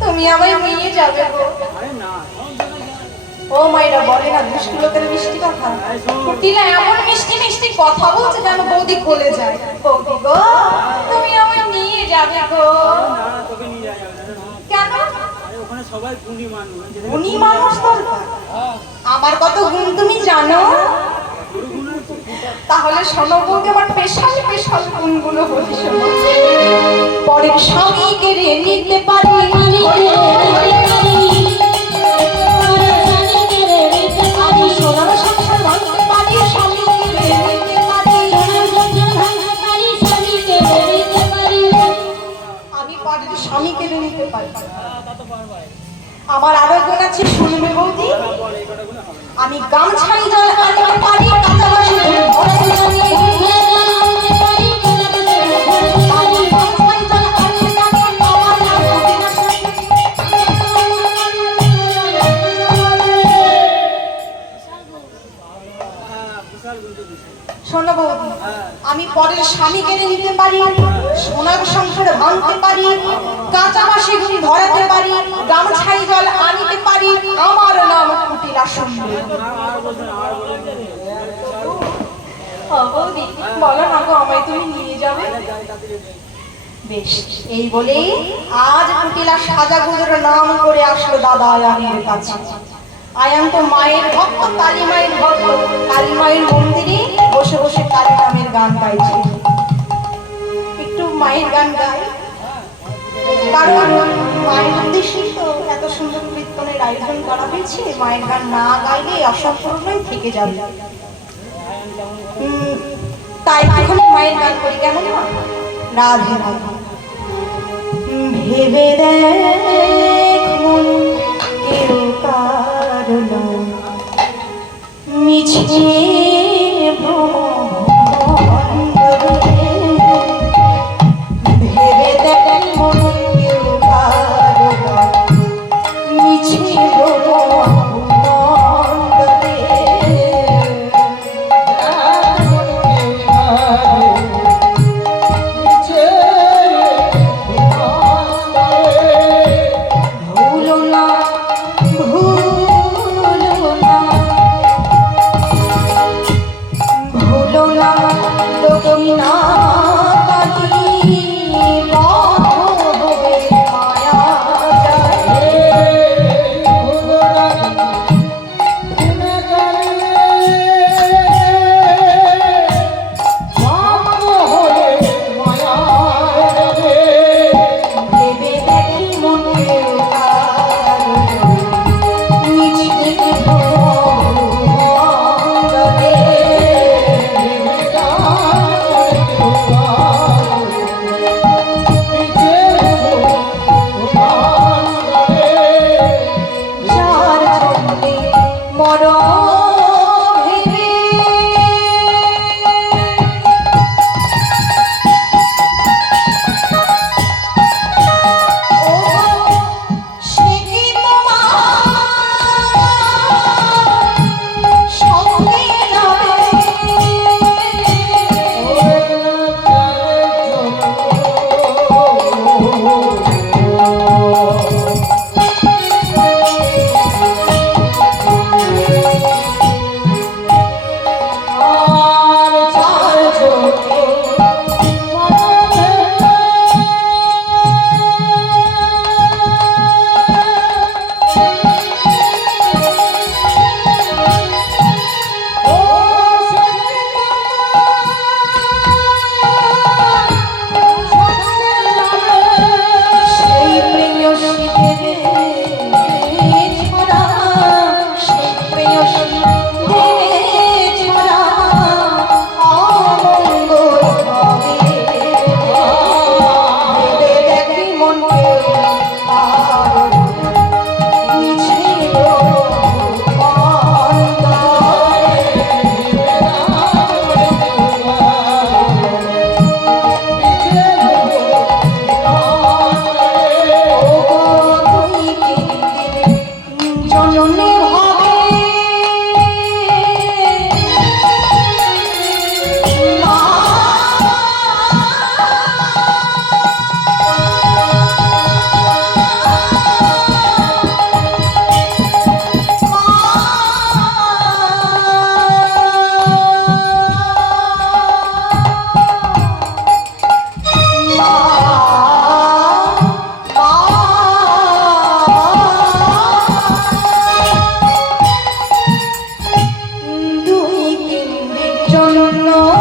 তুমি আমায় নিয়ে যাবে গো। ও মাইরা, বলে না, দুষ্টু লোকের মিষ্টি কথা। কুটিলা, এমন মিষ্টি মিষ্টি কথা বলছে যেন বৌদি গলে যায়। গো, তুমি আমায় নিয়ে যাবে গো। কেন? গুণী মানুষ দরকার আমার কত গুণ তুমি জানো? তাহলে শোনো বৌদি আমার স্পেশাল স্পেশাল গুণগুলো বলি শোনো। পরের স্বামী কেড়ে নিতে পারি স্বামী কেড়ে নিতে আমার আরও গুণ আছে শুনবে বৌদি? আমি গামছাই জল শোনো বৌদি আমি পরের স্বামী কেড়ে নিতে পারি সোনার সংসারে ভাঙতে পারি কাঁচা বাসি গুণ ধরাতে পারি গামছাই জল আনিতে পারি আমার নাম কুটিলা সুন্দর বৌদি বলো না গো আমায় তুমি নিয়ে যাবে। বেশ এই বলেই আজ কুটিলা সাজাগুজের নাম করে আসলো দাদা আয়ানের কাছে আয়ান তো মায়ের ভক্ত, কালী মায়ের ভক্ত। কালী মায়ের মন্দিরে বসে বসে কালী নামের গান গাইছে। একটু মায়ের গান গাই। কারণ মায়ের উদ্দেশ্যে তো এত সুন্দর কীর্তনের আয়োজন করা হয়েছে, মায়ের গান না গাইলে অসম্পূর্ণই থেকে যাবে। তাই এখন মায়ের গান করি, কেমন? রাধে রাধে। ভেবে দেখ い。জন্য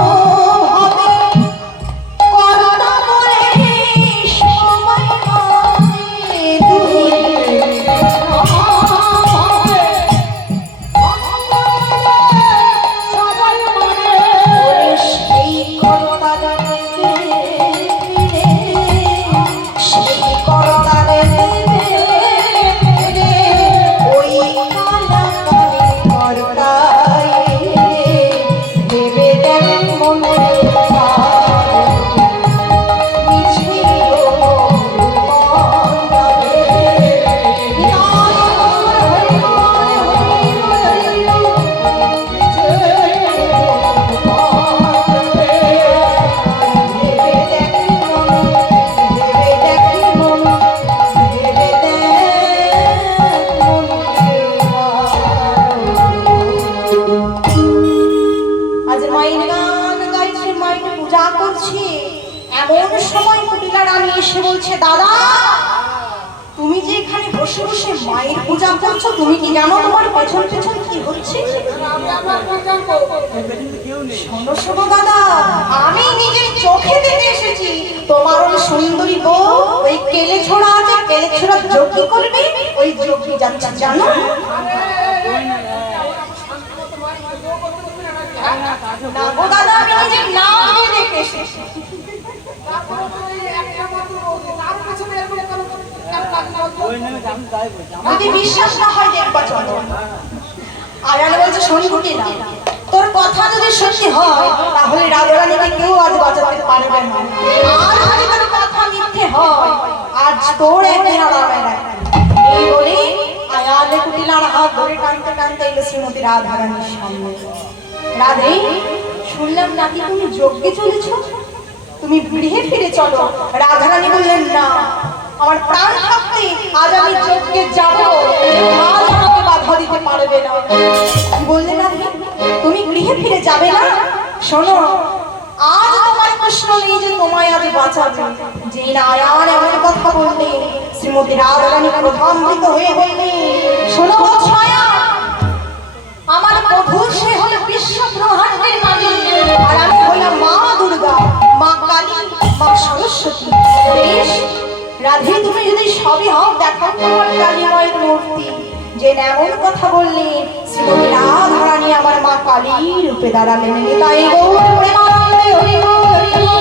বসে বসে মায়ের পূজা করছ, তুমি কি জানো তোমার পেছন পেছন কি হচ্ছে? শোনো শোনো দাদা, আমি নিজের চোখে দেখে এসেছি। তোমার ওই সুন্দরী বউ, ওই কেলে ছোড়া আছে, কেলে ছোড়া যোগ্য করবে, ওই যোগ্য যাচ্ছে, জানো? আমি নিজের নাম দেখে এসেছি। যদি বিশ্বাস না হয় বলছে শোনগুটি না। তোর কথা যদি সত্যি হয়, তাহলে রাজারানীকে কেউ আজ বাঁচাতে পারবে না। আর যদি তোর কথা মিথ্যে হয়, আজ তোর একদিন একদিন। এই আয়ালে কুটিলার হাত ধরে টানতে টানতে এলো শ্রীমতী রাধারানীর সামনে। রাধে, শুনলাম নাকি তুমি যজ্ঞে চলেছ? তুমি গৃহে ফিরে চলো। রাধারানী বললেন, না। আমার প্রাণ থাকতে আজ আমি যজ্ঞে যাব। আজ আমাকে বাধা দিতে পারবে না। বললে না তুমি গৃহে ফিরে যাবে না? শোনো, আজ তোমার প্রশ্ন নেই যে তোমায় আজ বাঁচাবে। যে না আয়ান এমন কথা বললে শ্রীমতী রাধারানী প্রধানমৃত হয়ে বললে শোনো ছায়া, আমার বধূ সে হলো বিশ্ব ব্রহ্মাণ্ডের মালিক আর আমি হলাম মা দুর্গা, মা কালী, মা সরস্বতী। রাধে, তুমি যদি সবই হও দেখাও তোমার কালিময় মূর্তি যে এমন কথা বললে, শ্রীমতী রাধারানী আমার মা কালী রূপে দাঁড়ালেন তাই গৌর প্রেমানন্দে হরি গৌরী।